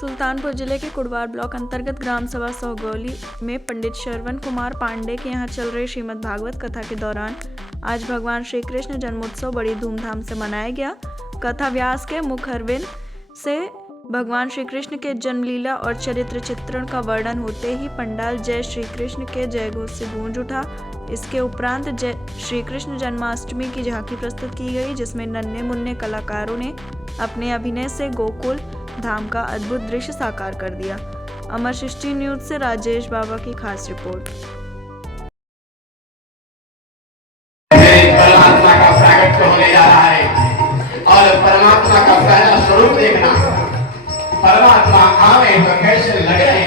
सुल्तानपुर जिले के कुड़वार ब्लॉक अंतर्गत ग्राम सभा सौगौली में पंडित श्रवण कुमार पांडे के यहाँ चल रही श्रीमद् भागवत कथा के दौरान आज भगवान श्री कृष्ण जन्मोत्सव बड़ी धूमधाम से मनाया गया। कथा व्यास के मुखरविंद से भगवान श्री कृष्ण के जन्मलीला और चरित्र चित्रण का वर्णन होते ही पंडाल जय श्री कृष्ण के जयघोष से गूंज उठा। इसके उपरांत जय श्री कृष्ण जन्माष्टमी की झांकी प्रस्तुत की गई, जिसमें नन्हे मुन्ने कलाकारों ने अपने अभिनय से गोकुल धाम का अद्भुत दृश्य साकार कर दिया। अमर सृष्टि न्यूज से राजेश बाबा की खास रिपोर्ट। परमात्मा का प्राकट्य होने जा रहा है और परमात्मा का पहला स्वरूप देखना, परमात्मा आवे तो कैसे लगे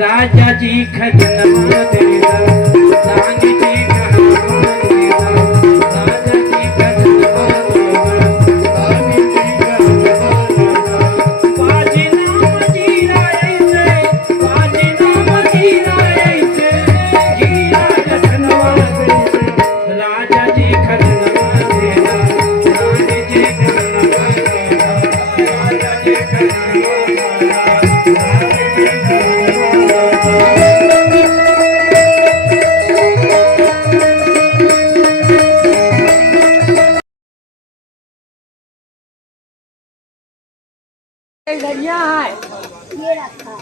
राजा जी खजनवा देगा, रानी जी कहनवा देगा, राजा जी खजनवा देगा, रानी जी कहनवा देगा। बाजी नाम जीरा ऐसे, बाजी नाम जीरा ऐसे, हीरा खजनवा देगा, राजा जी खजनवा देगा, रानी जी कहनवा देगा, राजा जी खजनवा धनिया है ये रखा